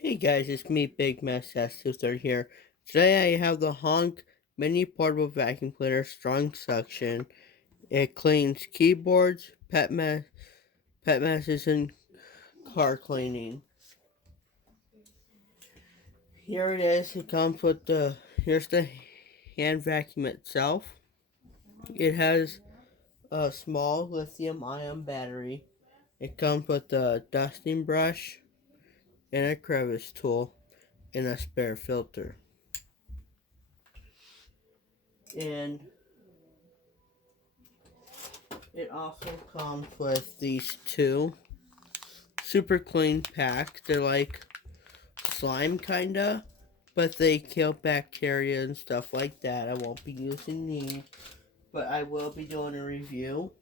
Hey guys, it's me, Big Mess S23 here. Today I have the Honk Mini Portable Vacuum Cleaner Strong Suction. It cleans keyboards, pet messes, and car cleaning. Here it is. It comes with here's the hand vacuum itself. It has a small lithium-ion battery. It comes with a dusting brush and a crevice tool and a spare filter. And it also comes with these two super clean packs. They're like slime kinda, but they kill bacteria and stuff like that. I won't be using these, but I will be doing a review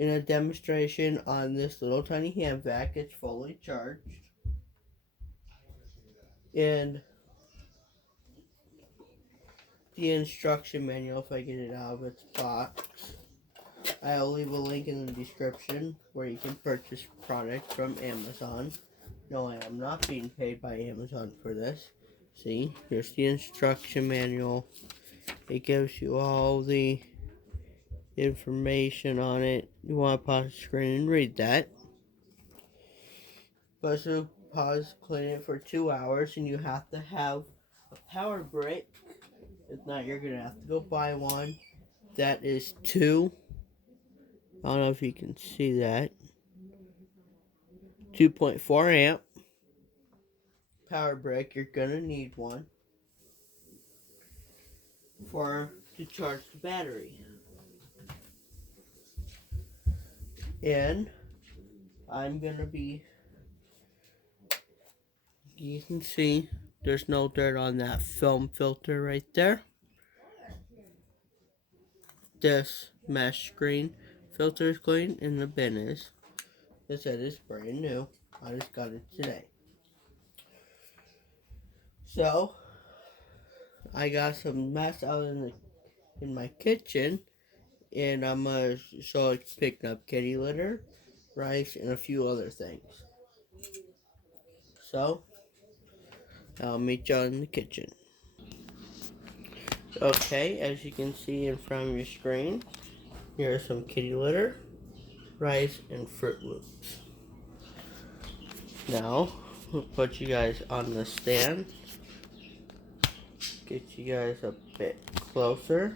and a demonstration on this little tiny hand vac. It's fully charged. And the instruction manual, if I get it out of its box. I'll leave a link in the description where you can purchase products from Amazon. No, I am not being paid by Amazon for this. See, here's the instruction manual. It gives you all the information on it. You want to pause the screen and read that. But so pause, clean it for 2 hours, and you have to have a power brick. If not, you're going to have to go buy one. That is 2. I don't know if you can see that. 2.4 amp power brick. You're going to need one to charge the battery. And I'm gonna be, you can see there's no dirt on that film filter right there. This mesh screen filter is clean and the bin is. This said it's brand new. I just got it today. So I got some mess out in my kitchen, and I'm picking up kitty litter, rice, and a few other things. So I'll meet y'all in the kitchen. Okay, as you can see in front of your screen, here are some kitty litter, rice, and Fruit Loops. Now, we'll put you guys on the stand, get you guys a bit closer.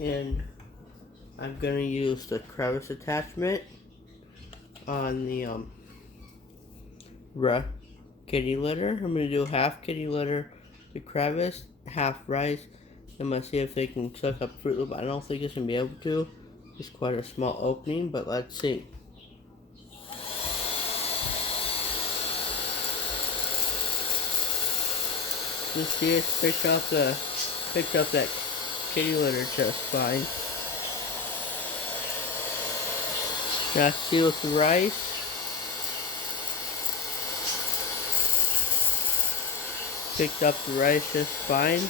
And I'm going to use the crevice attachment on the kitty litter. I'm going to do half kitty litter, the crevice, half rice. I'm going to see if they can suck up Fruit Loop. I don't think it's going to be able to. It's quite a small opening, but let's see. You see it picked up that kitty litter just fine. Now see with the rice. Picked up the rice just fine.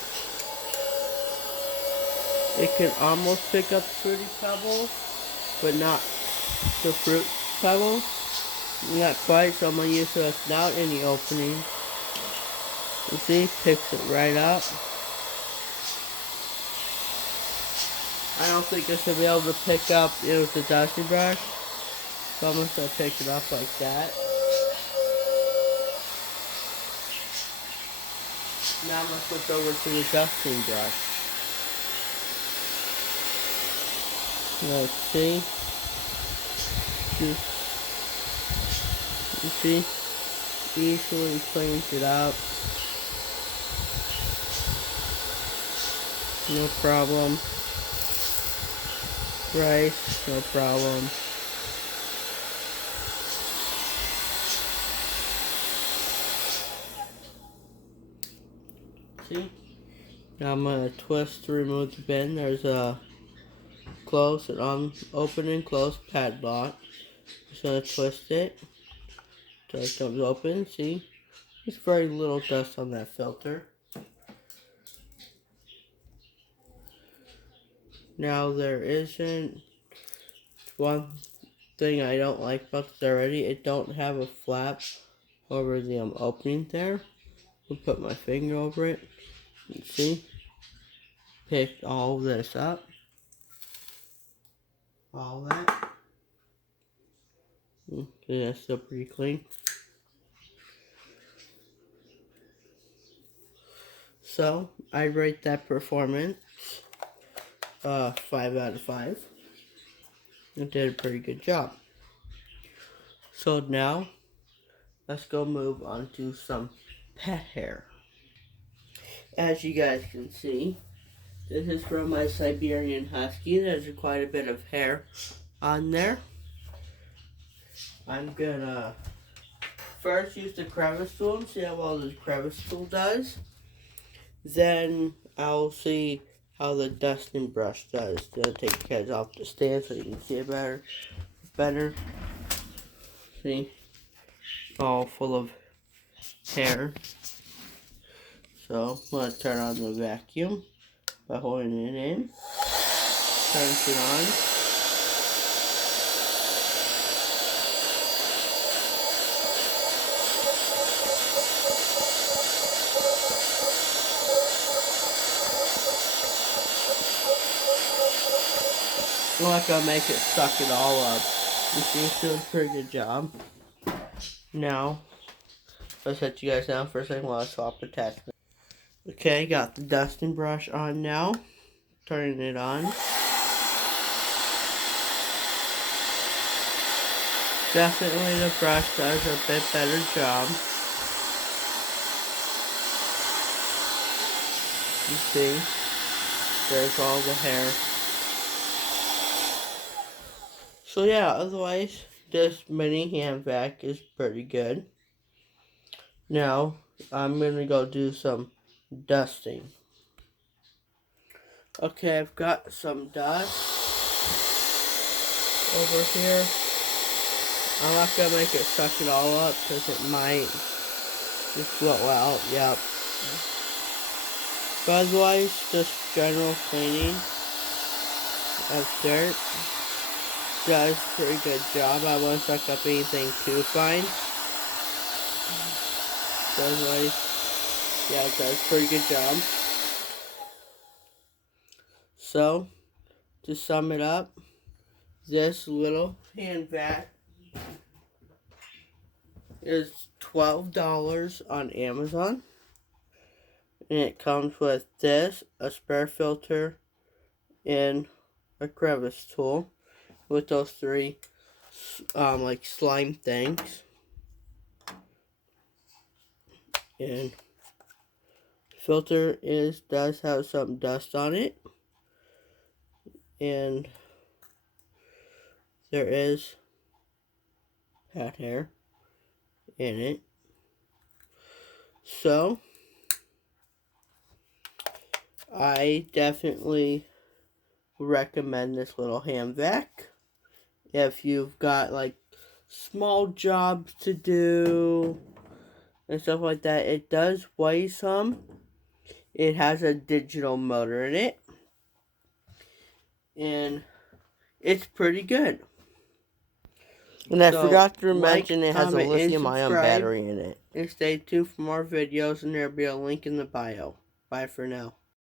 It can almost pick up fruity pebbles, but not the fruit pebbles. Not quite, so I'm going to use it without any opening. You see, picks it right up. I don't think this will be able to pick up it with the dusting brush, so I'm going to pick it up like that. Now I'm going to switch over to the dusting brush. Let's see. You see? Easily cleans it up. No problem. Rice, no problem. See? Now I'm going to twist to remove the bin. There's a close and open and close padlock. Just going to twist it till it comes open. See? There's very little dust on that filter. Now there isn't one thing I don't like about this already. It don't have a flap over the opening there. I'll put my finger over it. And see? Pick all this up. All that. Okay, that's still pretty clean. So, I rate that performance 5 out of 5. It did a pretty good job. So now, let's go move on to some pet hair. As you guys can see, this is from my Siberian Husky. There's quite a bit of hair on there. I'm gonna first use the crevice tool and see how well the crevice tool does. Then I'll see how the dusting brush does. Then take the heads off the stand so you can see it better. See? All full of hair. So I'm gonna turn on the vacuum by holding it in. Turns it on. I'm not gonna make it suck it all up. You see, it's doing a pretty good job. Now, let's set you guys down for a second while I swap the test. Okay, got the dusting brush on now. Turning it on. Definitely the brush does a bit better job. You see, there's all the hair. So yeah, otherwise, this mini hand vac is pretty good. Now, I'm going to go do some dusting. Okay, I've got some dust over here. I'm not going to make it suck it all up because it might just flow out. Yep. But otherwise, just general cleaning of dirt does a pretty good job. I won't suck up anything too fine. So otherwise, yeah, it does a pretty good job. So, to sum it up, this little hand vac is $12 on Amazon. And it comes with this, a spare filter, and a crevice tool with those three like slime things. And the filter does have some dust on it. And there is cat hair in it. So I definitely recommend this little hand vac if you've got like small jobs to do and stuff like that. It does weigh some. It has a digital motor in it, and it's pretty good. And I forgot to mention it has a lithium-ion battery in it. And stay tuned for more videos, and there'll be a link in the bio. Bye for now.